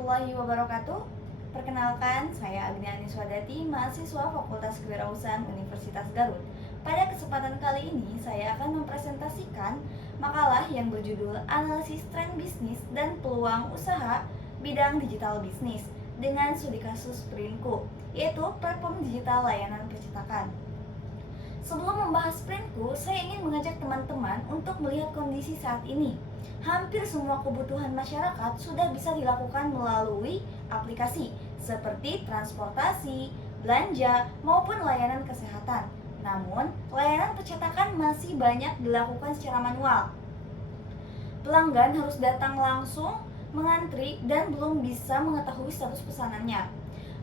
warahmatullahi wabarakatuh. Perkenalkan, saya Agniani Swadati, mahasiswa Fakultas Kewirausahaan Universitas Garut. Pada kesempatan kali ini, saya akan mempresentasikan makalah yang berjudul Analisis Tren Bisnis dan Peluang Usaha Bidang Digital Bisnis dengan studi kasus Printku, yaitu platform digital layanan percetakan. Sebelum membahas Printku, saya ingin mengajak teman-teman untuk melihat kondisi saat ini. Hampir semua kebutuhan masyarakat sudah bisa dilakukan melalui aplikasi seperti transportasi, belanja, maupun layanan kesehatan. Namun, layanan percetakan masih banyak dilakukan secara manual. Pelanggan harus datang langsung, mengantri, dan belum bisa mengetahui status pesanannya.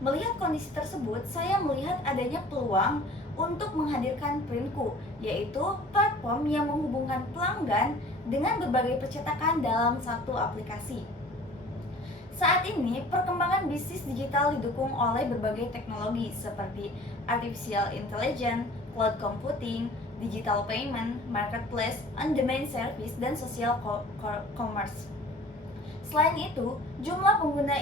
Melihat kondisi tersebut, saya melihat adanya peluang untuk menghadirkan Printku, yaitu platform yang menghubungkan pelanggan dengan berbagai percetakan dalam satu aplikasi. Saat ini, perkembangan bisnis digital didukung oleh berbagai teknologi seperti artificial intelligence, cloud computing, digital payment, marketplace, on-demand service, dan social commerce. Selain itu, jumlah pengguna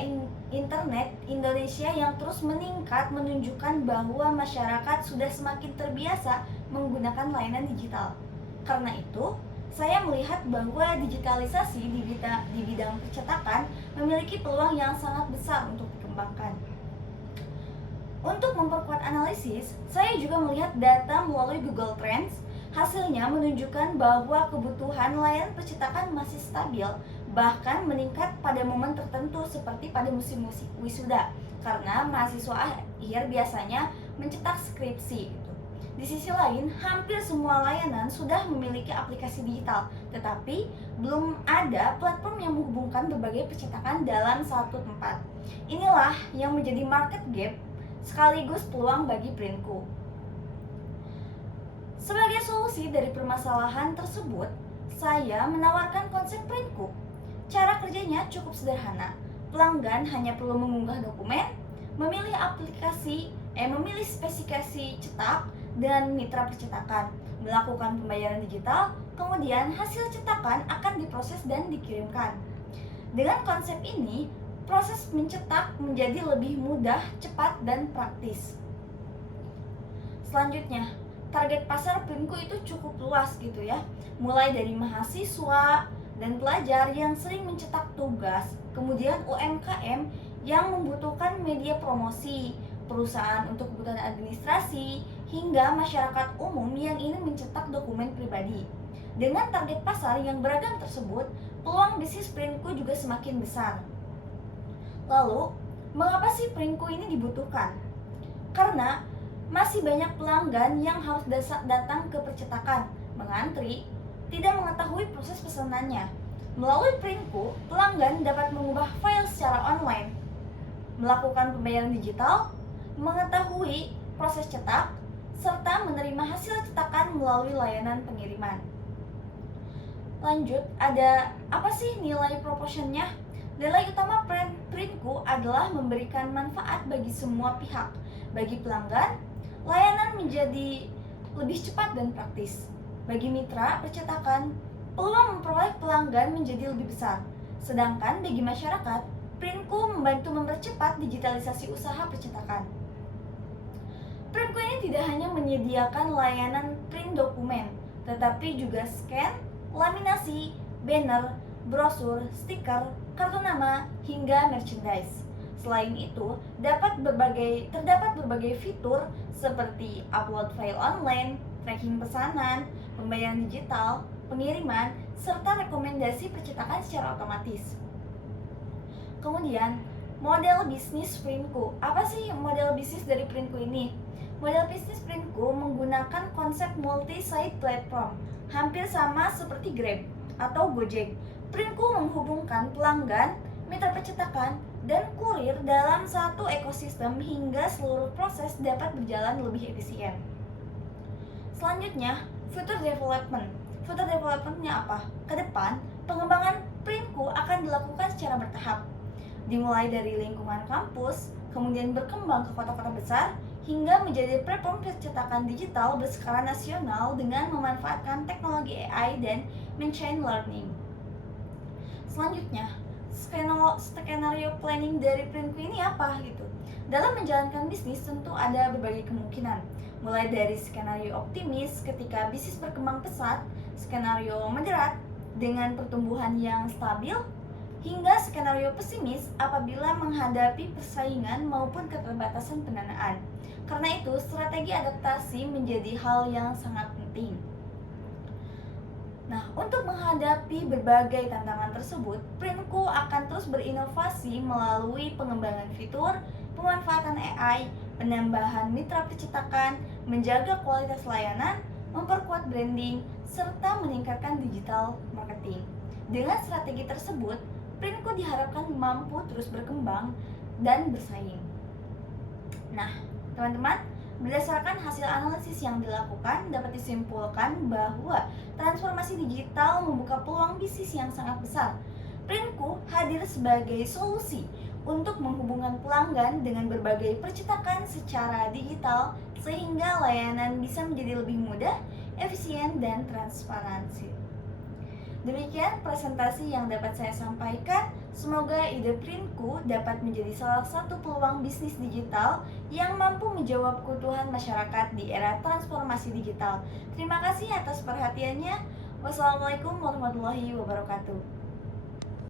internet Indonesia yang terus meningkat menunjukkan bahwa masyarakat sudah semakin terbiasa menggunakan layanan digital. Karena itu, saya melihat bahwa digitalisasi di bidang percetakan memiliki peluang yang sangat besar untuk dikembangkan. Untuk memperkuat analisis, saya juga melihat data melalui Google Trends. Hasilnya menunjukkan bahwa kebutuhan layanan percetakan masih stabil, bahkan meningkat pada momen tertentu seperti pada musim wisuda, karena mahasiswa akhir biasanya mencetak skripsi. Di sisi lain, hampir semua layanan sudah memiliki aplikasi digital, tetapi belum ada platform yang menghubungkan berbagai percetakan dalam satu tempat. Inilah yang menjadi market gap sekaligus peluang bagi Printku. Sebagai solusi dari permasalahan tersebut, saya menawarkan konsep Printku. Cara kerjanya cukup sederhana. Pelanggan hanya perlu mengunggah dokumen, memilih spesifikasi cetak dan mitra percetakan, melakukan pembayaran digital, kemudian hasil cetakan akan diproses dan dikirimkan. Dengan konsep ini, proses mencetak menjadi lebih mudah, cepat, dan praktis. Selanjutnya, target pasar Printku itu cukup luas gitu ya. Mulai dari mahasiswa dan pelajar yang sering mencetak tugas, kemudian UMKM yang membutuhkan media promosi, perusahaan untuk kebutuhan administrasi, hingga masyarakat umum yang ingin mencetak dokumen pribadi. Dengan target pasar yang beragam tersebut, peluang bisnis Printku juga semakin besar. Lalu, mengapa sih Printku ini dibutuhkan? Karena masih banyak pelanggan yang harus datang ke percetakan, mengantri, tidak mengetahui proses pesanannya. Melalui Printku, pelanggan dapat mengubah file secara online, melakukan pembayaran digital, mengetahui proses cetak, serta menerima hasil cetakan melalui layanan pengiriman. Lanjut, ada apa sih nilai proportionnya? Nilai utama Printku adalah memberikan manfaat bagi semua pihak. Bagi pelanggan, layanan menjadi lebih cepat dan praktis. Bagi mitra percetakan, peluang memperoleh pelanggan menjadi lebih besar. Sedangkan bagi masyarakat, Printku membantu mempercepat digitalisasi usaha percetakan. Printku ini tidak hanya menyediakan layanan print dokumen, tetapi juga scan, laminasi, banner, brosur, stiker, kartu nama, hingga merchandise. Selain itu, terdapat berbagai fitur seperti upload file online, tracking pesanan, pembayaran digital, pengiriman, serta rekomendasi percetakan secara otomatis. Kemudian, model bisnis Printku. Apa sih model bisnis dari Printku ini? Model bisnis Printku menggunakan konsep multi-site platform, hampir sama seperti Grab atau Gojek. Printku menghubungkan pelanggan, mitra percetakan, dan kurir dalam satu ekosistem hingga seluruh proses dapat berjalan lebih efisien. Selanjutnya, future development. Future developmentnya apa? Kedepan, pengembangan Printku akan dilakukan secara bertahap, dimulai dari lingkungan kampus, kemudian berkembang ke kota-kota besar, hingga menjadi platform percetakan digital berskala nasional dengan memanfaatkan teknologi AI dan machine learning. Selanjutnya, Skenario planning dari Printku ini apa gitu. Dalam menjalankan bisnis tentu ada berbagai kemungkinan, mulai dari skenario optimis ketika bisnis berkembang pesat, skenario moderat dengan pertumbuhan yang stabil, hingga skenario pesimis apabila menghadapi persaingan maupun keterbatasan pendanaan. Karena itu, strategi adaptasi menjadi hal yang sangat penting. Nah, untuk menghadapi berbagai tantangan tersebut, Printku akan terus berinovasi melalui pengembangan fitur, pemanfaatan AI, penambahan mitra percetakan, menjaga kualitas layanan, memperkuat branding, serta meningkatkan digital marketing. Dengan strategi tersebut, Printku diharapkan mampu terus berkembang dan bersaing. Nah, teman-teman, berdasarkan hasil analisis yang dilakukan, dapat disimpulkan bahwa transformasi digital membuka peluang bisnis yang sangat besar. Printku hadir sebagai solusi untuk menghubungkan pelanggan dengan berbagai percetakan secara digital sehingga layanan bisa menjadi lebih mudah, efisien, dan transparansi. Demikian presentasi yang dapat saya sampaikan. Semoga ide Printku dapat menjadi salah satu peluang bisnis digital yang mampu menjawab kebutuhan masyarakat di era transformasi digital. Terima kasih atas perhatiannya. Wassalamualaikum warahmatullahi wabarakatuh.